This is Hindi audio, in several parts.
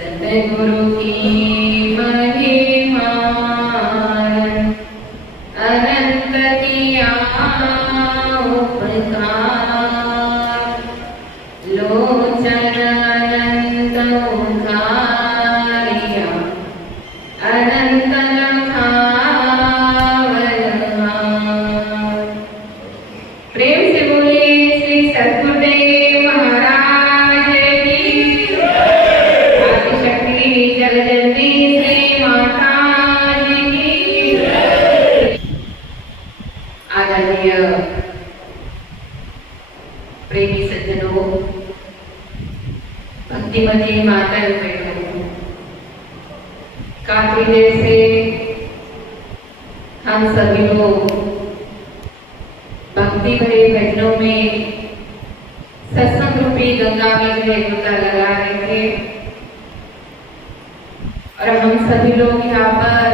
सतगुरु की महिमा अनंत किया उपकार, लोचन अनंत उधारिया अनंत लखावलहार। प्रेम से बोलिए श्री सद्गुरुदेव महाराज की आदिशक्ति जगदम्बी श्री माता जी की। आदरणीय प्रेमी सज्जनों, भक्तिमती माता बहनों, काफी देर से हम सभी लोग भक्ति भरे भजनों में सत्संग रूपी गंगा में जो है गोता लगा रहे थे और हम सभी लोग यहाँ पर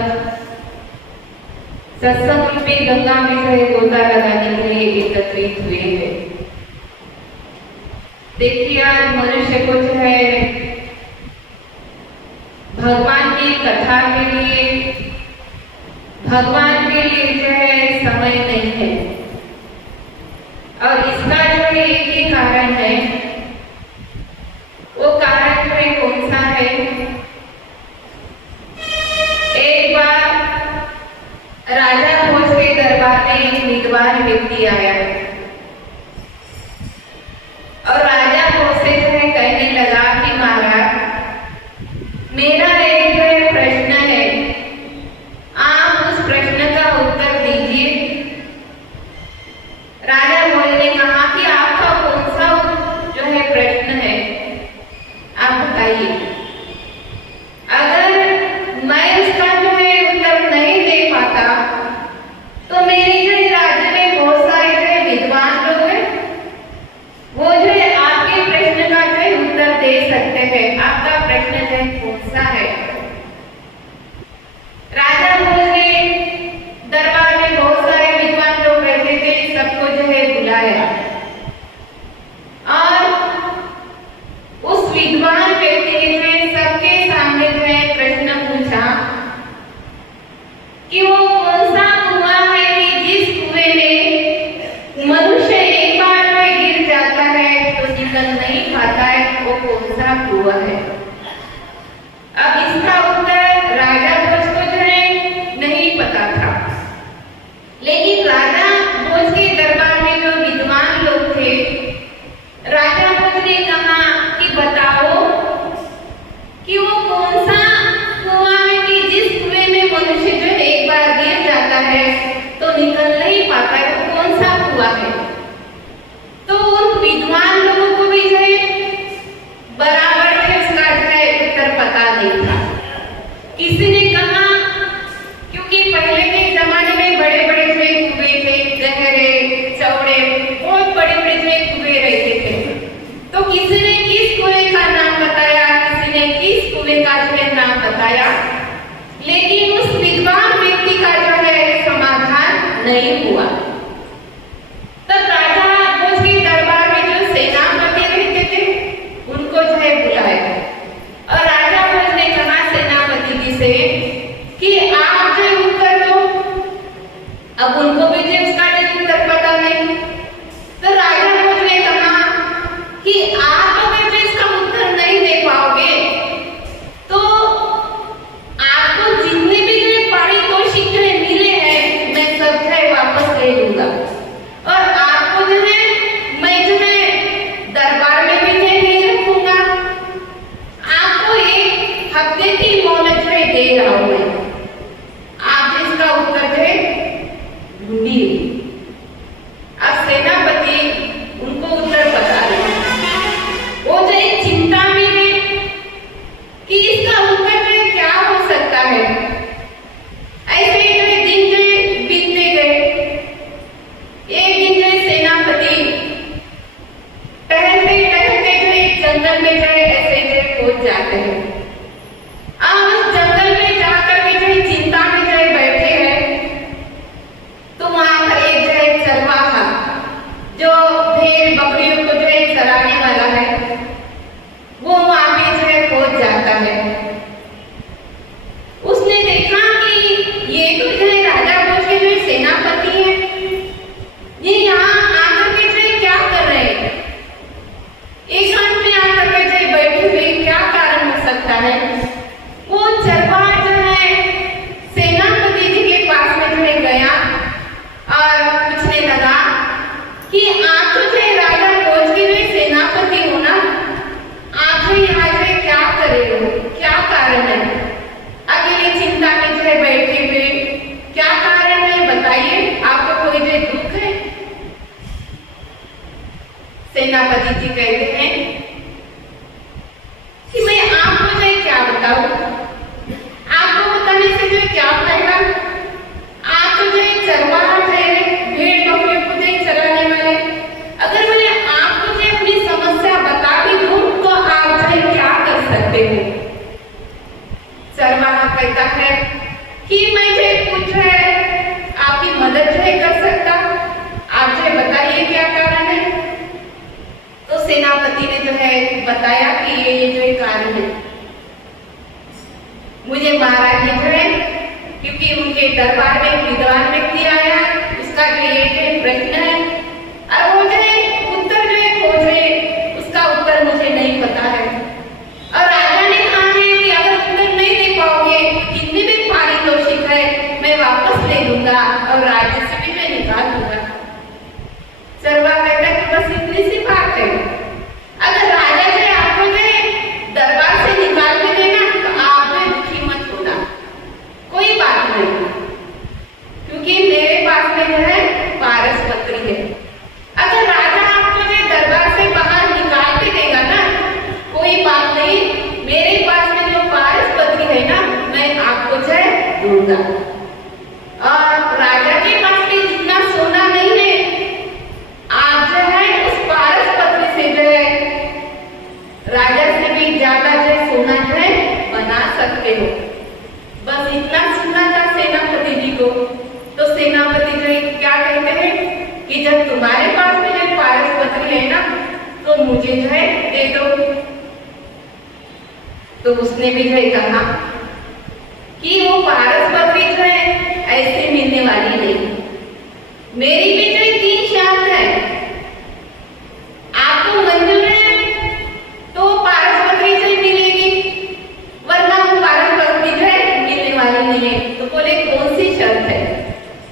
सत्संग रूपी गंगा में जो है गोता लगाने के लिए एकत्रित हुए हैं। देखिए, आज मनुष्य को जो है भगवान की कथा के लिए, भगवान के लिए जो है समय नहीं है और इसका जो है एक ही कारण है। वो कारण जो है कौन सा है? एक बार राजा भोज के दरबार में एक विद्वान व्यक्ति आया और राजा भोज से जो है कहने लगा कि महाराज, मेरा एक जो है प्रश्न है, आप उस प्रश्न का उत्तर दीजिए। राजा भोज ने कहा कि आपका कौन सा जो है प्रश्न है, आप बताइए। अगर मैं उसका जो है उत्तर नहीं दे पाता तो मेरे जो राज्य में बहुत सारे जो है विद्वान लोग हैं, वो जो है आपके प्रश्न का जो है उत्तर दे सकते हैं। आपका प्रश्न जो है कौन सा है? राजा भोज ने दरबार में बहुत सारे विद्वान लोग रहते थे, सबको जो है बुलाया और उस विद्वान व्यक्ति ने जो है सबके सामने जो है प्रश्न पूछा कि वो कौन सा कुआं है कि जिस कुएं में मनुष्य एक बार में गिर जाता है तो निकल नहीं पाता है, वो कौन सा कुआं है? अब इसका उत्तर राजा भोज को जो है नहीं पता था, लेकिन राजा भोज के दरबार में जो विद्वान लोग थे, राजा भोज ने कहा कि बताओ कि वो कौन सा कुआं है कि जिस कुएं में मनुष्य जो एक बार गिर जाता है तो निकल नहीं पाता है, वो कौन सा कुआं है? तो उन विद्वान लोगों को भी जो है बराबर है उसका जो है उत्तर पता नहीं था। किसी ने कहा क्योंकि पहले के जमाने में बड़े बड़े जो कुएं थे, गहरे चौड़े, बहुत बड़े बड़े जो कुएं रहते थे, तो किसी ने किस कुएं का नाम बताया, किसी ने किस कुएं का जो है नाम बताया, लेकिन उस विद्वान व्यक्ति का जो है समाधान नहीं हुआ। तब राजा भोज के दरबार में जो सेनापति रहते थे उनको जो है बुलाया और राजा भोज ने कहा सेनापति जी से कि आप जो उत्तर दो। अब उनको भी जो उसका उत्तर पता नहीं, तो राजा भोज ने कहा कि आप अगर जो इसका उत्तर नहीं दे पाओगे तो आपको जितने भी जो पारितोषिक जो मिले हैं मैं सब जो वापस ले कारण है? अकेले चिंता में जो है बैठे हुए क्या कारण है बताइए? आपको कोई जो दुख है? सेनापति जी कहते हैं कि मैं आपको जो क्या बताऊं, आपको बताने से जो क्या फायदा? आप तो जो चरवाहा ठहरे, भेड़ बकरियों को जो चराने वाले, अगर मैं आपको जो अपनी समस्या बता भी दूं तो आप जो क्या कर सकते हो? चरवाहा कहता है कि मैं जो कुछ है आपकी मदद जो कर सकता, आप जो बताइए क्या कारण है? तो सेनापति ने जो है बताया कि ये जो कारण है, मुझे महाराज जी जो है, क्योंकि उनके दरबार में विद्वान व्यक्ति आया, उसका जो ये प्रश्न है और वो जो उत्तर जो खोज रहे, उसका उत्तर मुझे नहीं पता है। और राजा ने कहा है कि अगर उत्तर नहीं दे पाओगे जितने भी पारितोषिक है मैं वापस ले लूंगा और राज्य से भी मैं निकाल दूंगा। चरवाहा कहता है कि बस इतनी सी बात है, अगर राजा जो आपको जो दरबार से निकाल के देना तो आप में दुखी मत होना, कोई बात नहीं, क्योंकि मेरे पास में जो है पारस पत्री है। अगर राजा आपको जो दरबार से बाहर निकाल के देगा ना, कोई बात नहीं, मेरे पास में जो पारस पत्री है ना, मैं आपको जो दूंगा। और राजा के पास में जितना सोना नहीं है, आप जो है उस पारस पत्र से जो है राजा से भी ज्यादा जो सोना जो है बना सकते हो। बस इतना सुनना था सेनापति जी को। तो सेनापति जो क्या कहते हैं कि जब तुम्हारे पास में जो पारस पत्र है ना, तो मुझे जो है दे दो। तो उसने भी जो कहा कि वो पारस पत्री जो है ऐसे मिलने वाली नहीं, मेरी भी जो 3 शर्त है, आपको मंजूर है तो पारस पत्री से मिलेगी, वरना वो पारस पत्री जो है मिलने वाली नहीं है। तो बोले कौन सी शर्त है?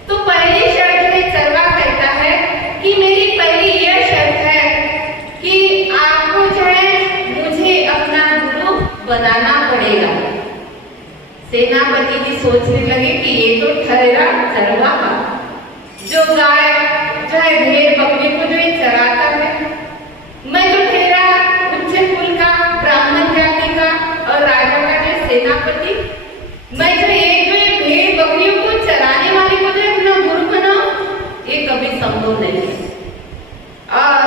तो पहली शर्त है, चरवाहा कहता है कि मेरी पहली यह शर्त है कि आपको जो है मुझे अपना गुरु बनाना पड़ेगा। सेनापति जी सोचने लगे कि ये तो ठहरा चरवाहा जो गाय जो है भेड़ बकरी को जो चराता है, मैं तो ठहरा उच्च कुल का ब्राह्मण जाति का और राजा का जो सेनापति, मैं जो एक जो भेड़ बकरियों को चराने वाले को जो अपना गुरु बनाऊं, ये कभी संभव नहीं है। और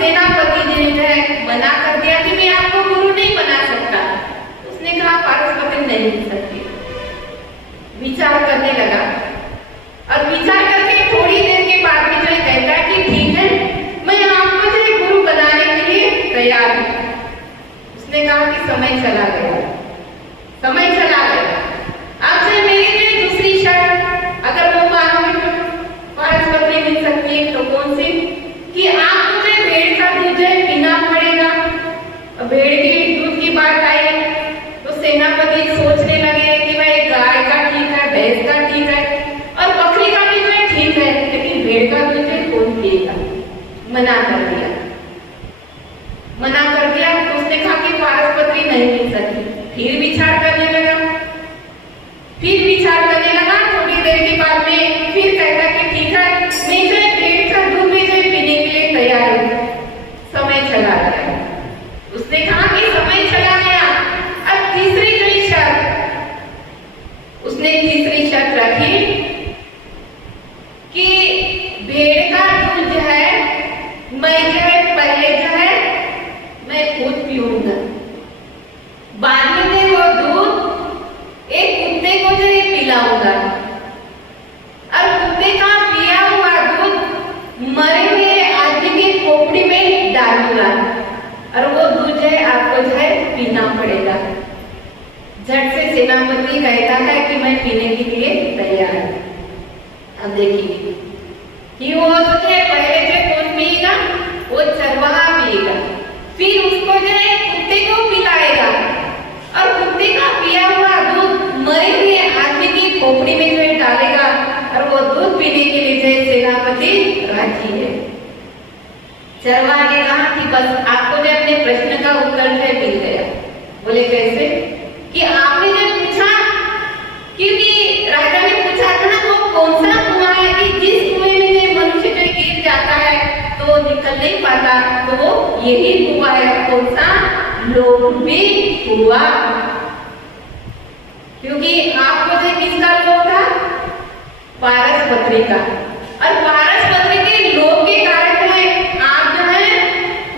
सेनापति जी ने जो है मना कर दिया कि मैं आपको गुरु नहीं बना सकता। उसने कहा पारस पत्री नहीं मिल सकती। विचार करने लगा और विचार करके थोड़ी देर के बाद में जो कहता है कि ठीक है, मैं आपको जो गुरु बनाने के लिए तैयार हूं। उसने कहा कि समय चला गया, समय चला गया, अब से मेरी जो दूसरी शर्त अगर वो मानोगे तो पारस पत्री मिल सकती है। तो कौन सी? कि आपको जो भेड़ का दूध पीना पड़ेगा। भेड़ के दूध की बात आई तो सेनापति सोचने लगे कि भाई गाय का ठीक है, भैंस का ठीक है और बकरी का भी जो ठीक है, लेकिन भेड़ का दूध कौन पिएगा? मना कर दिया, मना कर दिया। तो उसने कहा कि पारस पत्री नहीं मिल सकती। फिर विचार करने लगा, फिर विचार करने लगा। थोड़ी देर के बाद में फिर कहता कि ठीक है, मैं जो भेड़ का दूध भी जो पीने के लिए तैयार हूँ। समय चला गया। उसने कहा कि समय चला गया, अब तीसरी जो शर्त, उसने तीसरी शर्त रखी कि भेड़ का दूध जो है मैं जो है पहले जो है मैं खुद पीऊंगा, बाद में वो दूध एक कुत्ते को जो है पिलाऊंगा और कुत्ते का पिया हुआ दूध मरे हुए आदमी की खोपड़ी में डालूंगा और वो दूध जो है आपको जो है पीना पड़ेगा। झट से सेनापति कहता है कि मैं पीने के लिए तैयार हूं। अब देखिए कि वो जो है पहले जो कौन पिएगा? वो चरवाहा पिएगा, फिर उसको जो है कुत्ते को पिलाएगा और कुत्ते का पिया हुआ दूध मरे हुए आदमी की खोपड़ी में जो है डालेगा और वो दूध पीने के लिए जो सेनापति राजी है। चरवाहा ने कहा कि बस आपको जो अपने प्रश्न का उत्तर जो मिल गया। बोले कैसे? कि आप यही हुआ है कौन सा? लोभ भी हुआ। क्योंकि आपको जो किसका लोभ था? पारसपत्री का। और पारसपत्री के लोभ के कारण जो है आप जो है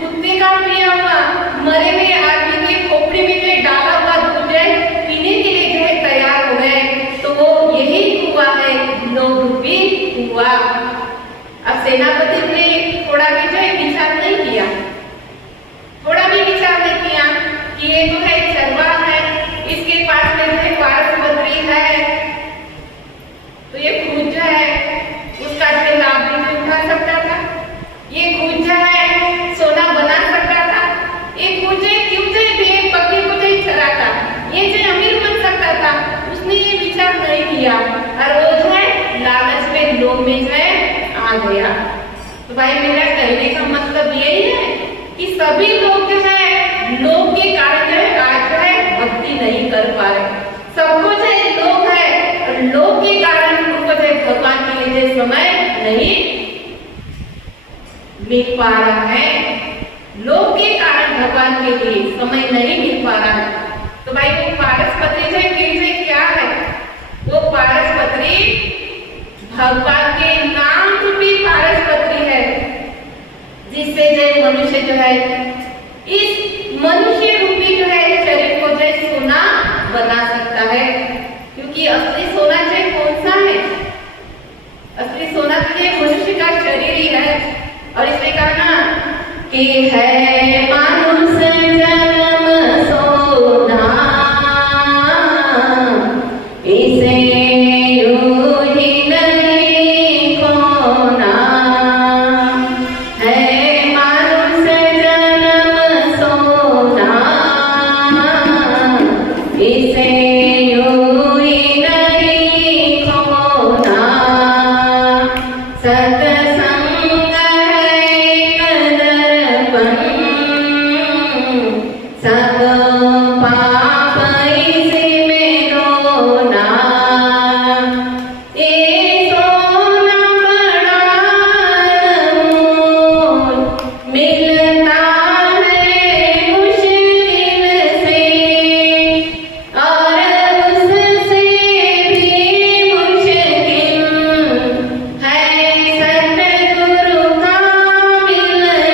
कुत्ते का पिया हुआ मरे हुए आदमी के खोपड़ी में जो डाला हुआ दूध जो है पीने के लिए जो है तैयार हो गए। तो वो यही हुआ है, लोभ भी हुआ। अब सेनापति ने थोड़ा भी जो है विचार नहीं किया, थोड़ा भी विचार नहीं किया कि ये जो है चरवाहा है, इसके पास में जो है पारसपत्री है, तो ये खुद जो है उसका जो लाभ भी उठा सकता था, ये खुद जो है सोना बना सकता था, ये खुद जो क्यों जो भेड़ बकरी को जो चराता, ये जो अमीर बन सकता था। उसने ये विचार नहीं किया और वो जो है लालच में, लोभ में जो है आ गया। तो भाई मेरा कहने का मतलब यही है कि सभी लोग जो है लोभ के कारण जो है आज जो है भक्ति नहीं कर पा रहे। सबको जो है लोभ है और लोभ के कारण उनको जो भगवान के लिए समय नहीं मिल पा रहा है। लोभ के कारण भगवान के लिए समय नहीं मिल पा रहा है। तो भाई वो पारसपत्री जो क्या है? वो पारसपत्री भगवान के नाम रूपी पारसपत्री है, जिससे जो मनुष्य जो है इस मनुष्य रूपी जो है शरीर को जो सोना बना सकता है। क्योंकि असली सोना जो कौन सा है? असली सोना तो ये मनुष्य का शरीर ही है। और इसमें कहा ना कि है मनुष्य जन्म सोना, इसे यूं ही नहीं खोना। है मनुष्य जन्म सोना, इसे यूं ही नहीं खोना। सत्संग सब पाप इसी में धोना। ये सोना बड़ा अनमोल मिलता है मुश्किल से, और उससे भी मुश्किल है सतगुरु का मिलना।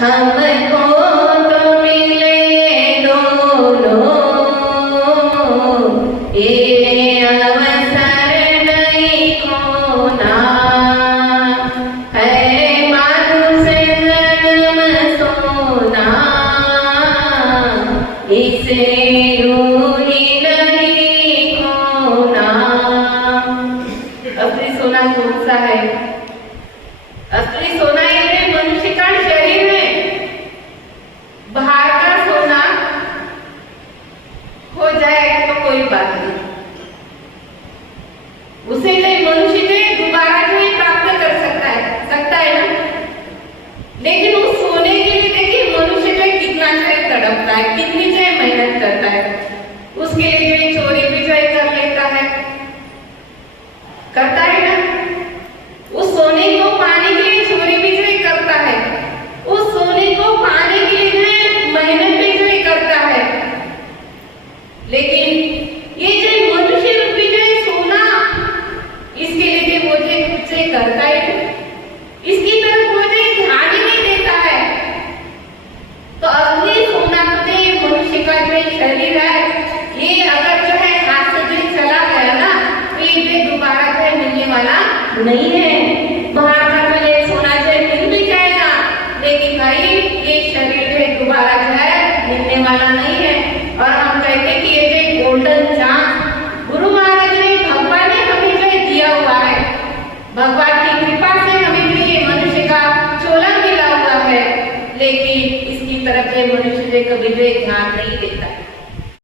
हमको ये अवसर नहीं खोना। है मनुष्य जन्म सोना, इसे यूं ही नहीं खोना। असली सोना कौन सा है? असली सोना ये मनुष्य का शरीर है। बाहर का सोना हो जाए तो कोई बात नहीं, उसे जो मनुष्य जो दोबारा जो प्राप्त कर सकता है ना। लेकिन उस सोने के लिए देखिए मनुष्य जो कितना जो तड़पता है, कितनी जो मेहनत करता है। उसके लिए जो चोरी भी जो कर लेता है, करता है ना। उस सोने को पाने के लिए चोरी भी जो करता है, उस सोने को पाने के लिए जो मेहनत भी जो करता है। लेकिन ये जो मनुष्य रूपी जो सोना, इसके लिए वो जो खुद से करता है, इसकी तरफ वो जो ध्यान ही नहीं देता है। तो असली सोना तो मनुष्य का जो शरीर है, ये अगर जो है हाथ से जो चला गया ना, तो ये दोबारा जो है मिलने वाला नहीं है। बाहर का जो है सोना जो मिल भी जाएगा, लेकिन भाई ये शरीर जो है दोबारा जो है मिलने वाला नहीं है। और हम कहते हैं कि ये जो गोल्डन चांस गुरु महाराज ने भगवान ने हमें जो दिया हुआ है, भगवान की कृपा से हमें जो ये मनुष्य का चोला मिला हुआ है, लेकिन इसकी तरफ जो मनुष्य कभी जो ध्यान नहीं देता।